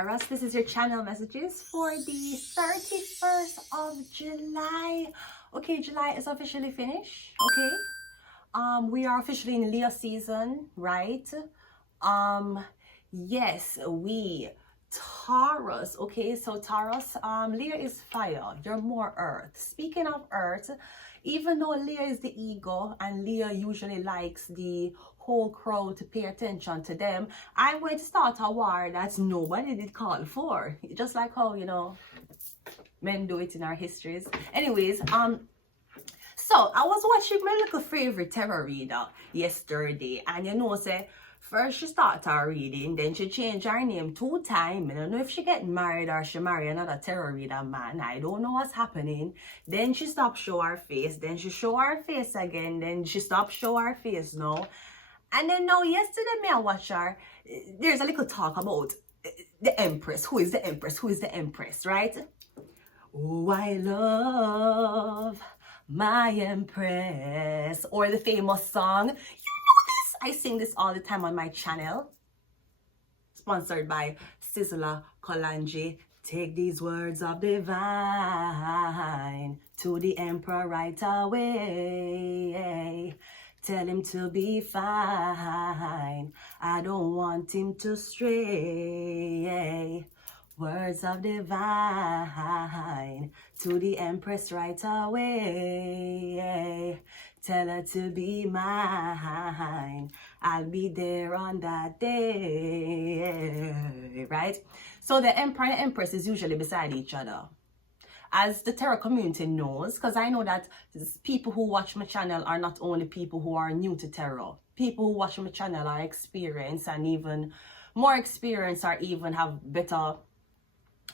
Taurus. This is your channel messages for the 31st of July. Okay, July is officially finished. Okay. We are officially in Leo season, right? Yes, Taurus. Okay, so Taurus, Leo is fire. You're more earth. Speaking of earth, even though Leo is the ego and Leo usually likes the whole crowd to pay attention to them, I'm going to start a war that nobody did call for. Just like how, you know, men do it in our histories. Anyways, so I was watching my little favorite tarot reader yesterday, and you know, say, first she started her reading, then she changed her name 2 times. I don't know if she get married or she marry another tarot reader man. I don't know what's happening. Then she stopped show her face. Then she show her face again. Then she stopped show her face now. And then now yesterday me I watch her. There's a little talk about the Empress. Who is the Empress? Who is the Empress, right? Oh, I love my Empress. Or the famous song. I sing this all the time on my channel. Sponsored by Sizzla Kolanji. Take these words of divine to the emperor right away. Tell him to be fine. I don't want him to stray. Words of divine to the empress right away. Tell her to be mine. I'll be there on that day. Right? So the emperor and the empress is usually beside each other. As the tarot community knows, because I know that people who watch my channel are not only people who are new to tarot. People who watch my channel are experienced and even more experienced, or even have better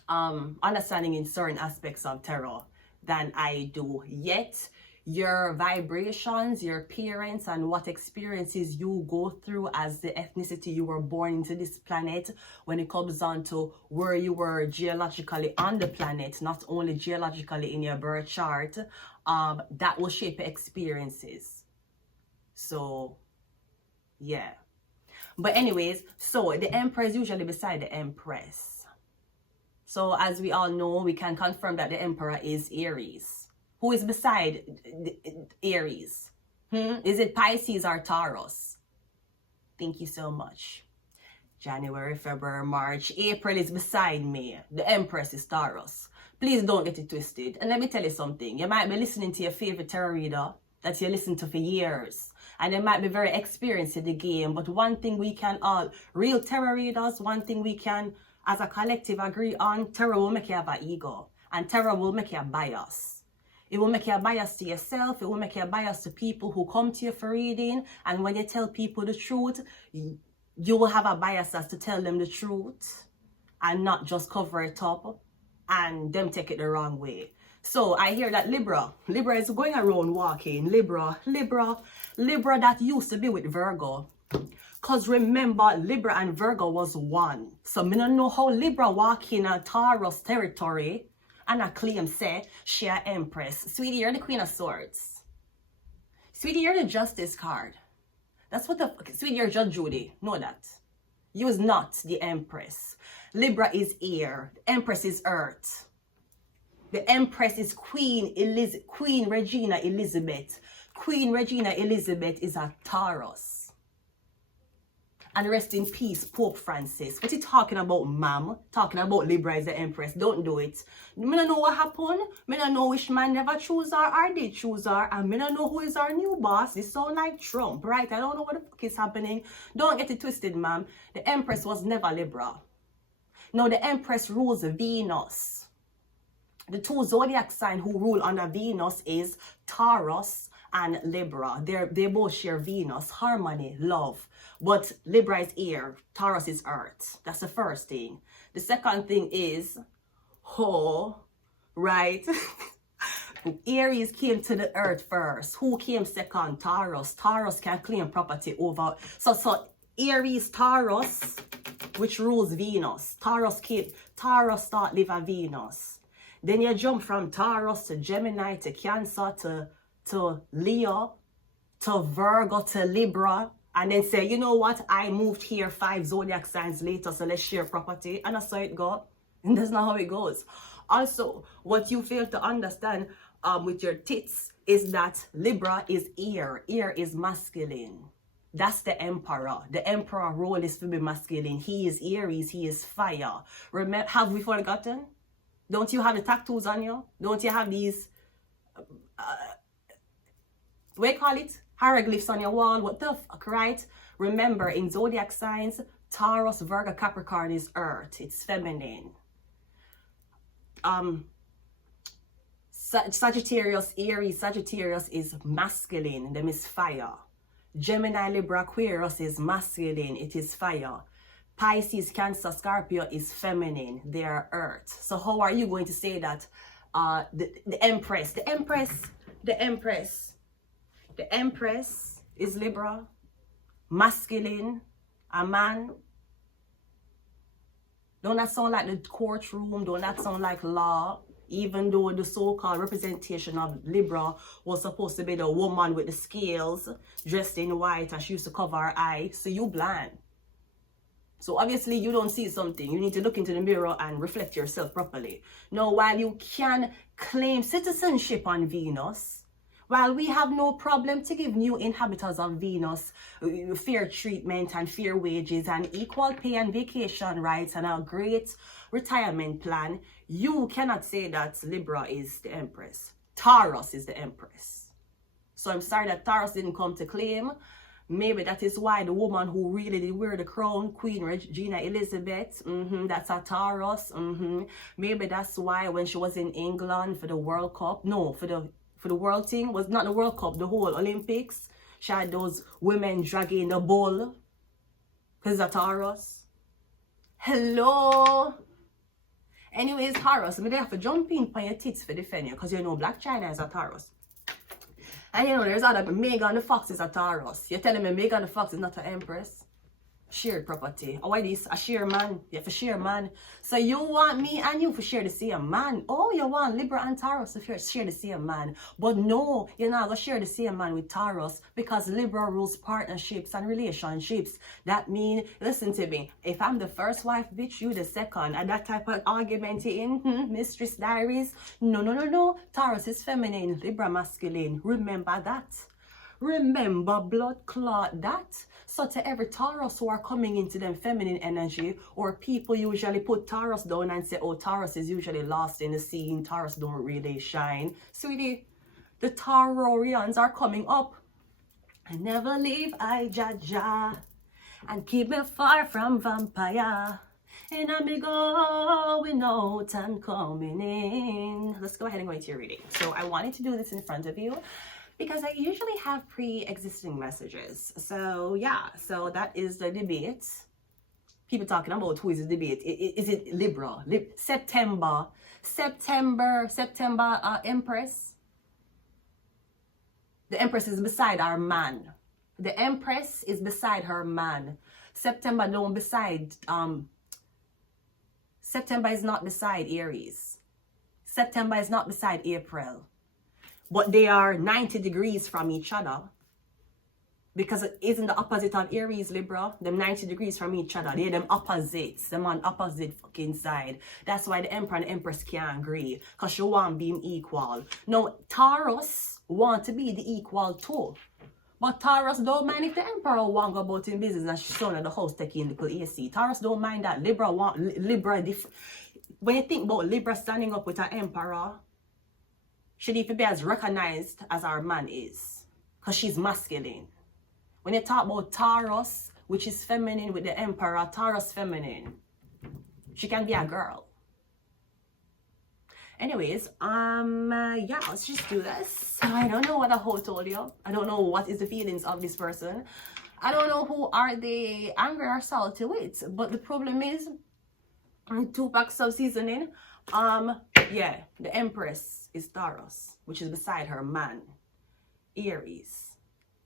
understanding in certain aspects of tarot than I do. Yet your vibrations, your appearance, and what experiences you go through as the ethnicity you were born into this planet, when it comes down to where you were geologically on the planet, not only geologically in your birth chart, that will shape your experiences. So yeah, but anyways, so the emperor is usually beside the empress. So as we all know, we can confirm that the emperor is Aries. Who is beside Aries? Is it Pisces or Taurus? Thank you so much. January, February, March, April is beside me. The Empress is Taurus. Please don't get it twisted. And let me tell you something. You might be listening to your favorite tarot reader that you listen to for years. And they might be very experienced in the game. But one thing we can all, real tarot readers, one thing we can as a collective agree on, tarot will make you have an ego. And tarot will make you a bias. It will make you a bias to yourself. It will make you a bias to people who come to you for reading. And when you tell people the truth, you will have a bias as to tell them the truth and not just cover it up and them take it the wrong way. So I hear that Libra is going around walking. Libra that used to be with Virgo. Because remember, Libra and Virgo was one. So I don't know how Libra walk in a Taurus territory and I claim say she an empress. Sweetie, you're the Queen of Swords. Sweetie, you're the Justice card. That's what sweetie, you're Judge Judy. Know that. You is not the empress. Libra is air. The empress is earth. The empress is Queen Regina Elizabeth. Queen Regina Elizabeth is a Taurus. And rest in peace, Pope Francis. What you talking about, ma'am? Talking about Libra as the Empress. Don't do it. Me don't know what happened. Me don't know which man never choose her or did choose her. And me don't know who is our new boss. This sound like Trump, right? I don't know what the fuck is happening. Don't get it twisted, ma'am. The Empress was never Libra. No, the Empress rules Venus. The 2 zodiac signs who rule under Venus is Taurus and Libra. They both share Venus, harmony, love. But Libra is air, Taurus is earth. That's the first thing. The second thing is, right? Aries came to the earth first. Who came second? Taurus. Taurus can claim property over. So Aries, Taurus, which rules Venus. Taurus start live on Venus. Then you jump from Taurus to Gemini to Cancer to Leo to Virgo to Libra. and then say, you know what, I moved here 5 zodiac signs later, so let's share property. And that's how it goes. And that's not how it goes. Also, what you fail to understand with your tits is that Libra is air. Air is masculine. That's the emperor. The emperor role is to be masculine. He is Aries. He is fire. Remember, have we forgotten? Don't you have the tattoos on you? Don't you have these, what do you call it? Hieroglyphs on your wall? What the fuck, right? Remember, in zodiac signs, Taurus, Virgo, Capricorn is earth. It's feminine. Sagittarius, Aries, Sagittarius is masculine. Them is fire. Gemini, Libra, Aquarius is masculine. It is fire. Pisces, Cancer, Scorpio is feminine. They are earth. So how are you going to say that the Empress is Libra, masculine, a man? Don't that sound like the courtroom? Don't that sound like law? Even though the so-called representation of Libra was supposed to be the woman with the scales, dressed in white, and she used to cover her eye. So you blind. So obviously you don't see something. You need to look into the mirror and reflect yourself properly. Now, while you can claim citizenship on Venus, while we have no problem to give new inhabitants of Venus fair treatment and fair wages and equal pay and vacation rights and a great retirement plan, you cannot say that Libra is the Empress. Taurus is the Empress. So I'm sorry that Taurus didn't come to claim. Maybe that is why the woman who really did wear the crown, Queen Regina Elizabeth, that's a Taurus. Maybe that's why when she was in England for the World Cup, no, for the world thing, was not the World Cup, the whole Olympics, she had those women dragging the bull, because it's a Taurus. Hello. Anyways, Taurus, I have to jump in on your tits for defend you, because you know Black China is a Taurus. And you know, there's other, Megan the Fox is a Taurus. You're telling me Megan the Fox is not an Empress? Shared property. Oh, why this? A share man. You have to share man. So you want me and you to share the same man. Oh, you want Libra and Taurus to share the same man. But no, you're not going to share the same man with Taurus, because Libra rules partnerships and relationships. That means, listen to me, if I'm the first wife, bitch, you the second. And that type of argument in Mistress Diaries. No. Taurus is feminine, Libra masculine. Remember that. Remember, blood clot that. So to every Taurus who are coming into them feminine energy, or people usually put Taurus down and say, oh, Taurus is usually lost in the scene, Taurus don't really shine. Sweetie, the Taurorians are coming up. I never leave, I jaja, and keep me far from vampire. And I'm going out and coming in. Let's go ahead and go into your reading. So I wanted to do this in front of you, because I usually have pre-existing messages. So yeah, so that is the debate. People talking about who is the debate. Is it Libra? September Empress. The Empress is beside our man. The Empress is beside her man. September don't beside, September is not beside Aries. September is not beside April. But they are 90 degrees from each other, because it isn't the opposite of Aries, Libra. Them 90 degrees from each other. They're them opposites. Them on opposite fucking side. That's why the Emperor and the Empress can't agree, because she want being equal. Now, Taurus want to be the equal too. But Taurus don't mind if the Emperor want to go about in business and she's shown at the house taking little AC. Taurus don't mind that. Libra want Libra different. When you think about Libra standing up with an Emperor, she need to be as recognized as our man is, because she's masculine. When you talk about Taurus, which is feminine, with the Emperor, Taurus feminine, she can be a girl. Anyways, yeah, let's just do this. I don't know what the whole told you. I don't know what is the feelings of this person. I don't know who are they angry or salty with. But the problem is, 2 packs of seasoning. Yeah, the Empress is Taurus, which is beside her man. Aries,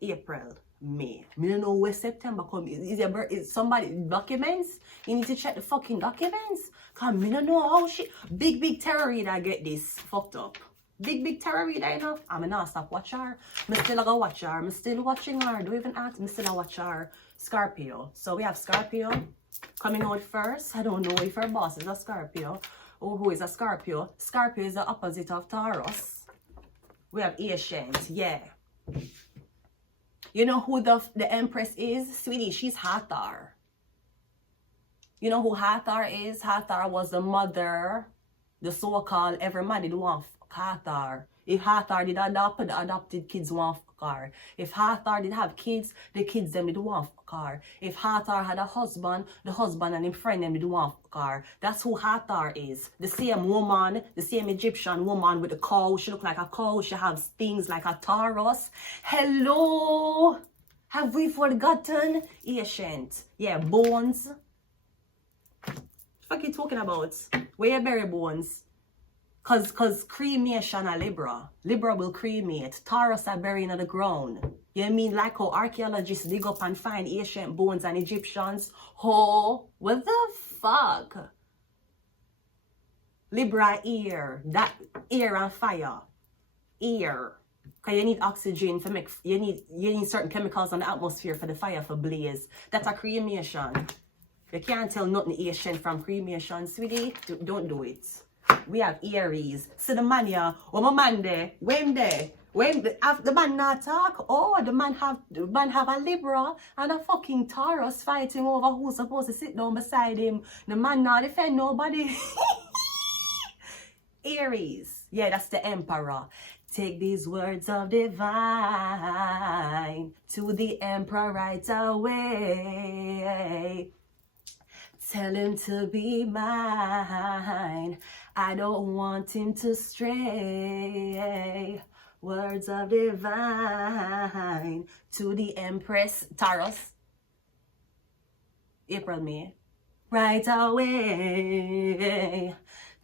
April, May. Me don't know where September come. Is somebody documents? You need to check the fucking documents. Cause me don't know how she big terror reader get this fucked up. Big terror reader, you know. I'm not stop watch her. I'm still gonna watch her. I'm still watching her. Don't even ask. I'm still gonna watch her. Scorpio. So we have Scorpio coming out first. I don't know if her boss is a Scorpio or who is a Scorpio. Scorpio is the opposite of Taurus. We have Ancient. Yeah. You know who the Empress is? Sweetie, she's Hathor. You know who Hathor is? Hathor was the mother, the so-called every man did want Hathor. If Hathor did adopt, the adopted kids want her. If Hathor did have kids, the kids them did want her. If Hathor had a husband, the husband and his friend them did want her. That's who Hathor is. The same woman, the same Egyptian woman with the cow. She look like a cow. She has things like a Taurus. Hello? Have we forgotten? Ancient. Yeah, bones. What the fuck you talking about? Where you bury bones? Cause cremation a Libra. Libra will cremate. Taurus are buried in the ground. You mean like how archaeologists dig up and find ancient bones and Egyptians? Oh, what the fuck? Libra air. That air and fire. Air. Cause you need oxygen for make you need certain chemicals in the atmosphere for the fire for blaze. That's a cremation. You can't tell nothing ancient from cremation, sweetie. Don't do it. We have Aries. So the man here, my man there, when the man not talk, the man have a Libra and a fucking Taurus fighting over who's supposed to sit down beside him. The man not defend nobody. Aries. Yeah, that's the Emperor. Take these words of divine to the Emperor right away. Tell him to be mine. I don't want him to stray. Words of divine to the Empress Taurus. April, May. Right away.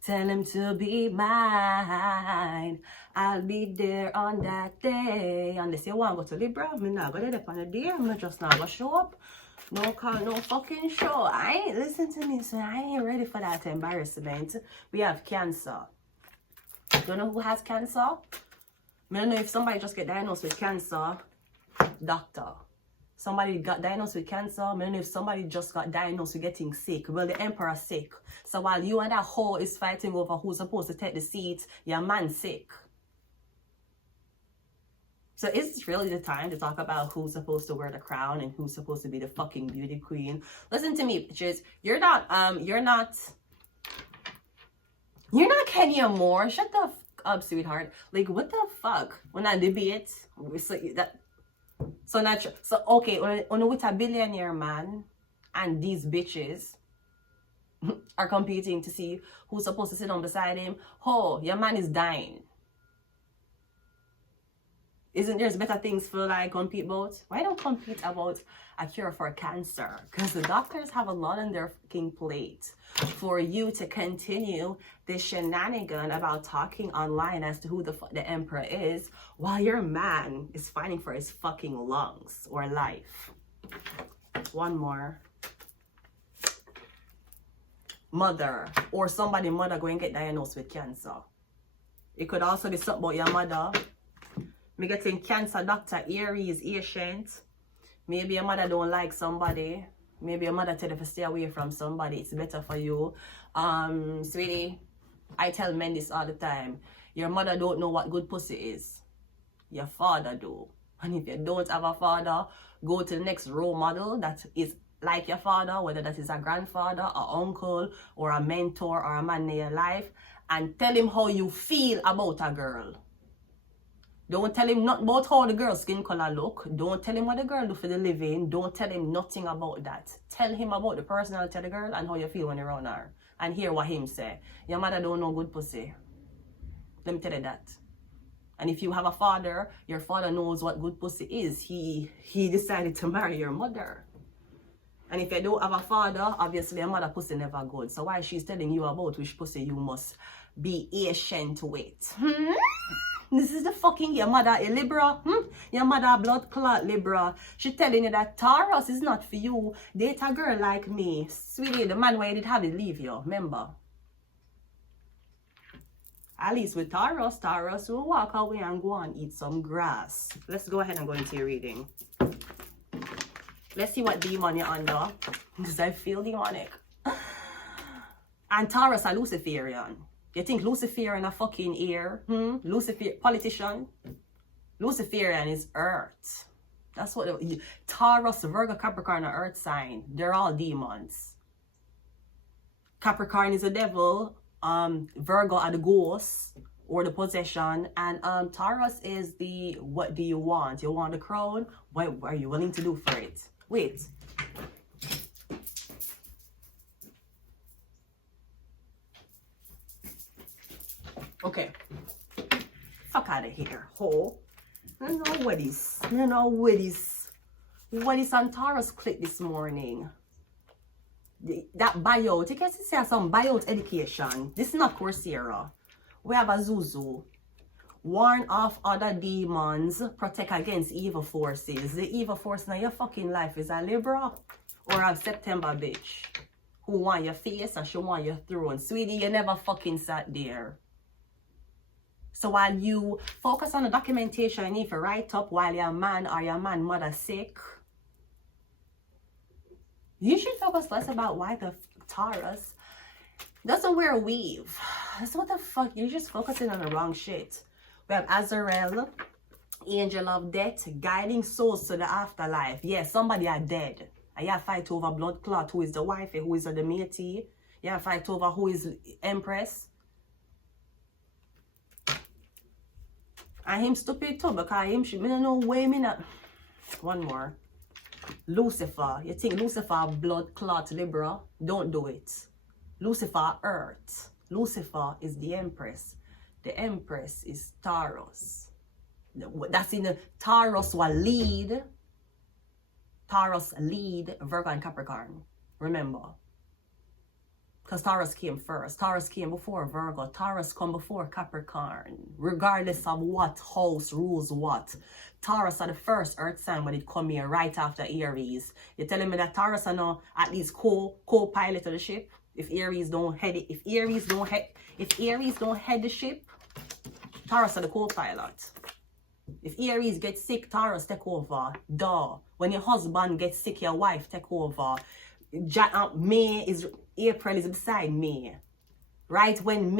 Tell him to be mine. I'll be there on that day. Unless you want to go to Libra, I'm not going to get on a day. I'm just not going to show up. No call, no fucking show. I ain't listen to me, so I ain't ready for that embarrassment. We have Cancer. Don't know who has Cancer? I don't know if somebody just get diagnosed with cancer. Doctor. Somebody got diagnosed with cancer. I don't know if somebody just got diagnosed with getting sick. Well, the Emperor sick. So while you and that hoe is fighting over who's supposed to take the seat, your man's sick. So is this really the time to talk about who's supposed to wear the crown and who's supposed to be the fucking beauty queen? Listen to me, bitches. You're not Kenya Moore. Shut the fuck up, sweetheart. Like, what the fuck? When I debate, so okay, when with a billionaire man and these bitches are competing to see who's supposed to sit on beside him, your man is dying. Isn't there better things for like compete about? Why don't compete about a cure for cancer? Because the doctors have a lot on their fucking plate for you to continue this shenanigan about talking online as to who the emperor is while your man is fighting for his fucking lungs or life. One more. Mother or somebody mother going to get diagnosed with cancer. It could also be something about your mother. Me getting Cancer, Doctor, Aries, Ancient. Maybe your mother don't like somebody. Maybe your mother tell you to stay away from somebody. It's better for you. Sweetie, I tell men this all the time. Your mother don't know what good pussy is. Your father do. And if you don't have a father, go to the next role model that is like your father, whether that is a grandfather, an uncle, or a mentor, or a man in your life, and tell him how you feel about a girl. Don't tell him nothing about how the girl's skin color look. Don't tell him what the girl do for the living. Don't tell him nothing about that. Tell him about the personality of the girl and how you feel when you're around her. And hear what him say. Your mother don't know good pussy. Let me tell you that. And if you have a father, your father knows what good pussy is. He decided to marry your mother. And if you don't have a father, obviously your mother pussy never good. So why she's telling you about which pussy you must be ancient with? This is the fucking your mother a Libra. Your mother a blood clot Libra. She telling you that Taurus is not for you. Date a girl like me. Sweetie, the man where you did have it leave you. Remember? At least with Taurus, Taurus will walk away and go and eat some grass. Let's go ahead and go into your reading. Let's see what demon you're under. Because I feel demonic. And Taurus are Luciferian. You think Luciferian a fucking ear? Lucifer, politician? Luciferian is earth. That's what Taurus, Virgo, Capricorn are earth sign. They're all demons. Capricorn is a devil. Virgo are the ghosts or the possession, and Taurus is the what do you want? You want the crown? What are you willing to do for it? Wait. Okay. Fuck out of here, ho. I don't know what is. I don't know what is on Taurus click this morning. That buyout, you can see some buyout education. This is not Coursera. We have a Zuzu. Warn off other demons, protect against evil forces. The evil force in your fucking life is a Libra or a September bitch who want your face and she want your throne. Sweetie, you never fucking sat there. So while you focus on the documentation you need to write up while your man or your man mother sick, you should focus less about why the Taurus doesn't wear weave. That's what the fuck. You're just focusing on the wrong shit. We have Azrael, angel of death, guiding souls to the afterlife. Yeah, somebody are dead. And you fight over blood clot. Who is the wife? Who is the matey? You fight over who is empress. And him stupid too because him should don't know why me not. One more. Lucifer. You think Lucifer blood clot Libra? Don't do it. Lucifer earth. Lucifer is the empress. The empress is Taurus. That's in the Taurus will lead. Taurus lead Virgo and Capricorn. Remember. Because Taurus came first. Taurus came before Virgo. Taurus come before Capricorn. Regardless of what house rules what. Taurus are the first earth sign when it come here right after Aries. You're telling me that Taurus are now at least co-pilot of the ship? If Aries don't head it, if Aries don't head the ship, Taurus are the co-pilot. If Aries gets sick, Taurus take over. Duh. When your husband gets sick, your wife take over. April is beside May. Right when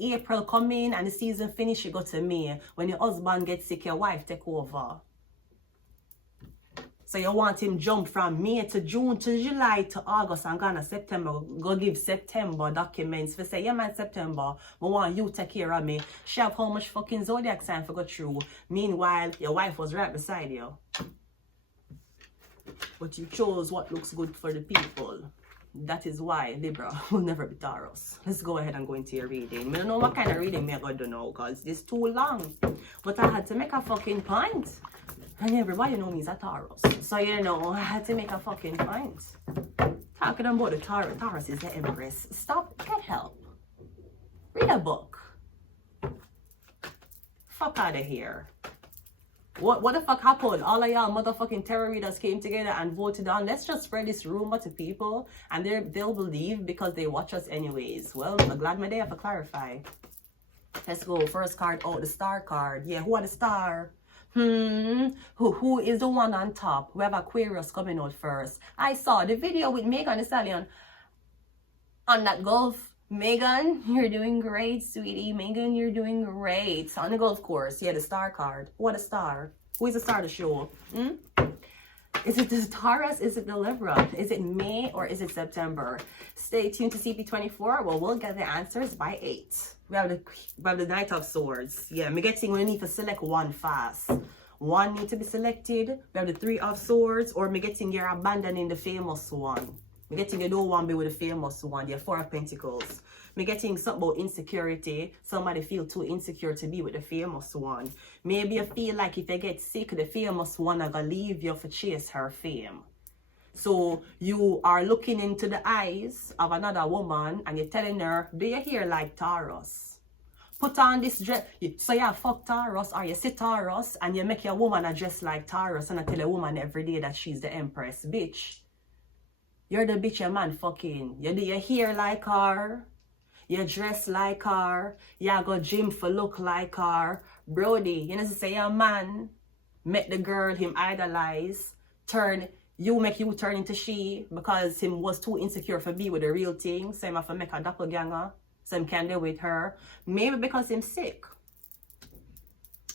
April come in and the season finish, you go to May. When your husband gets sick, your wife take over. So you want him jump from May to June to July to August and gonna September. Go give September documents. For say, yeah man, September, I want you take care of me. She have how much fucking Zodiac sign for go through. Meanwhile, your wife was right beside you. But you chose what looks good for the people. That is why Libra will never be Taurus. Let's go ahead and go into your reading. I don't know what kind of reading I'm going to do because it's too long. But I had to make a fucking point. And everybody knows me is a Taurus. So, you know, I had to make a fucking point. Talking about the Taurus. Taurus is the empress. Stop. Get help. Read a book. Fuck out of here. What the fuck happened? All of y'all motherfucking terror readers came together and voted on. Let's just spread this rumor to people and they'll believe because they watch us anyways. Well, I'm glad my day have to clarify. Let's go. First card out, the star card. Yeah, who are the star? Who is the one on top? We have Aquarius coming out first. I saw the video with Megan Thee Stallion on that golf. Megan, you're doing great, sweetie. Megan, you're doing great. On the golf course. Yeah, the star card. What a star. Who is the star to show? Is it the Taurus? Is it the Libra? Is it May or is it September? Stay tuned to CP24. Well, we'll get the answers by 8. We have the Knight of Swords. Yeah, me getting we need to select one fast. One need to be selected. We have the 3 of Swords, or me getting you're abandoning the famous one. Me getting you don't want to be with the famous one, the 4 of Pentacles. Me getting something about insecurity. Somebody feel too insecure to be with the famous one. Maybe you feel like if you get sick, the famous one are gonna leave you for chase her fame. So you are looking into the eyes of another woman and you're telling her, do you hear like Taurus? Put on this dress. So you fuck Taurus or you see Taurus and you make your woman a dress like Taurus and I tell a woman every day that she's the empress. Bitch. You're the bitch your man fucking. You do your hair like her. You dress like her. You go gym for look like her. Brody, you know to say a man met the girl him idolize, make you turn into she because him was too insecure for be with the real thing. So him have to make a doppelganger. So him can deal with her. Maybe because him sick.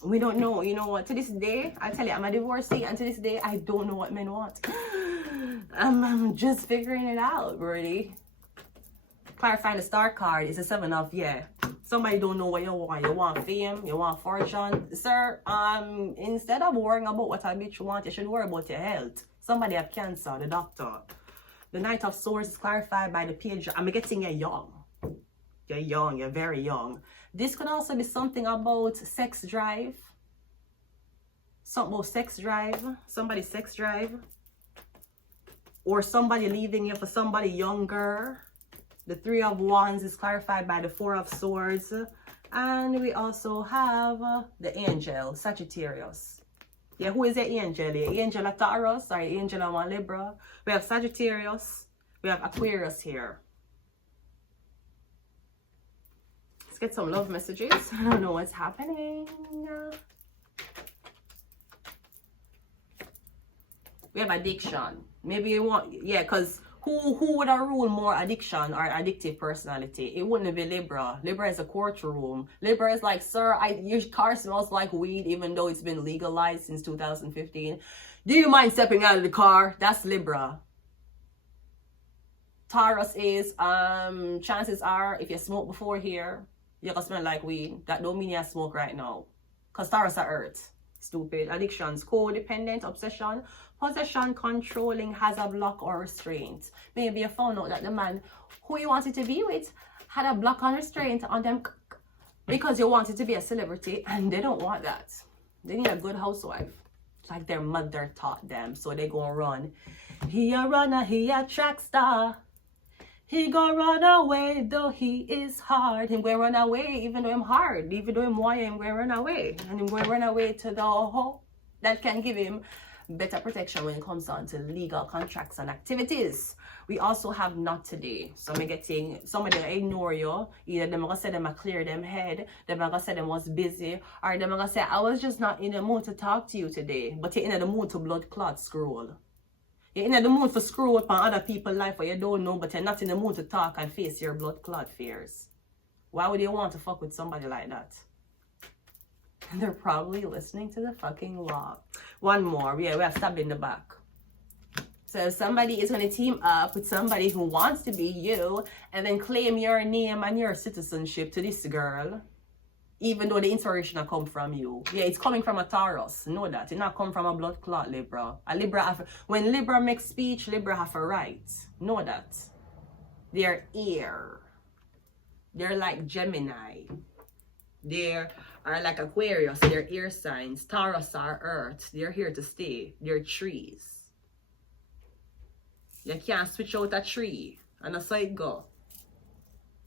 We don't know. You know what? To this day, I tell you, I'm a divorcee, and to this day, I don't know what men want. I'm just figuring it out, Brody. Clarifying the star card is a 7 of, yeah. Somebody don't know what you want. You want fame, you want fortune. Sir, instead of worrying about what a bitch want, you should worry about your health. Somebody have cancer, the doctor. The Knight of Swords is clarified by the page. I'm getting you're young. You're young, you're very young. This could also be something about sex drive. Something about sex drive. Somebody's sex drive. Or somebody leaving you for somebody younger. The 3 of Wands is clarified by the 4 of Swords. And we also have the angel, Sagittarius. Yeah, who is the angel? The angel of Taurus or the angel of Libra. We have Sagittarius. We have Aquarius here. Let's get some love messages. I don't know what's happening. We have addiction. Maybe you want, yeah, because who would rule more addiction or addictive personality? It wouldn't be Libra. Libra is a courtroom. Libra is like, sir, your car smells like weed even though it's been legalized since 2015. Do you mind stepping out of the car? That's Libra. Taurus is, chances are, if you smoke before here, you can smell like weed. That don't mean you smoke right now. Because Taurus are earth. Stupid. Addictions, codependent, obsession, possession, controlling, has a block or restraint. Maybe you found out that the man who you wanted to be with had a block on restraint on them because you wanted to be a celebrity and they don't want that. They need a good housewife. Like their mother taught them. So they gonna run. He a runner, he a track star. He gonna run away though he is hard. Him gonna run away even though him hard. Even though him why him gonna run away. And him gonna run away to the hole that can give him better protection when it comes on to legal contracts and activities. We also have not today. So I'm getting somebody ignore you. Either them gonna say them I clear them head, them gonna say them was busy, or them gonna say I was just not in the mood to talk to you today. But you're in the mood to blood clot scroll. You're in the mood for screw up on other people's life or you don't know, but you're not in the mood to talk and face your blood clot fears. Why would you want to fuck with somebody like that? And they're probably listening to the fucking law. One more. Yeah, we have stabbed in the back. So somebody is going to team up with somebody who wants to be you and then claim your name and your citizenship to this girl. Even though the inspiration will come from you. Yeah, it's coming from a Taurus. Know that. It not come from a blood clot Libra. A Libra when Libra makes speech, Libra have a right. Know that. They're air. They're like Gemini. They are like Aquarius. They're air signs. Taurus are earth. They're here to stay. They're trees. You can't switch out a tree. And that's how it go.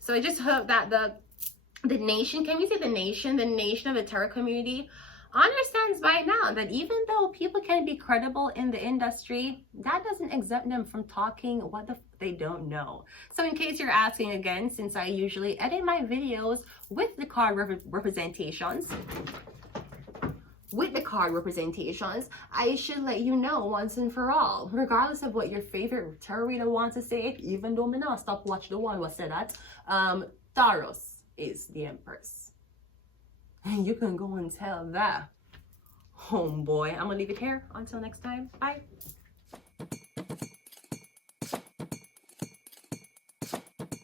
So I just hope that the nation, can we say the nation of the tarot community understands by now that even though people can be credible in the industry, that doesn't exempt them from talking what they don't know. So in case you're asking again, since I usually edit my videos with the card representations, I should let you know once and for all, regardless of what your favorite tarot reader wants to say, even though I'm not stop watch the one was said that, Taurus is the Empress. And you can go and tell that homeboy. I'm gonna leave it here until next time. Bye.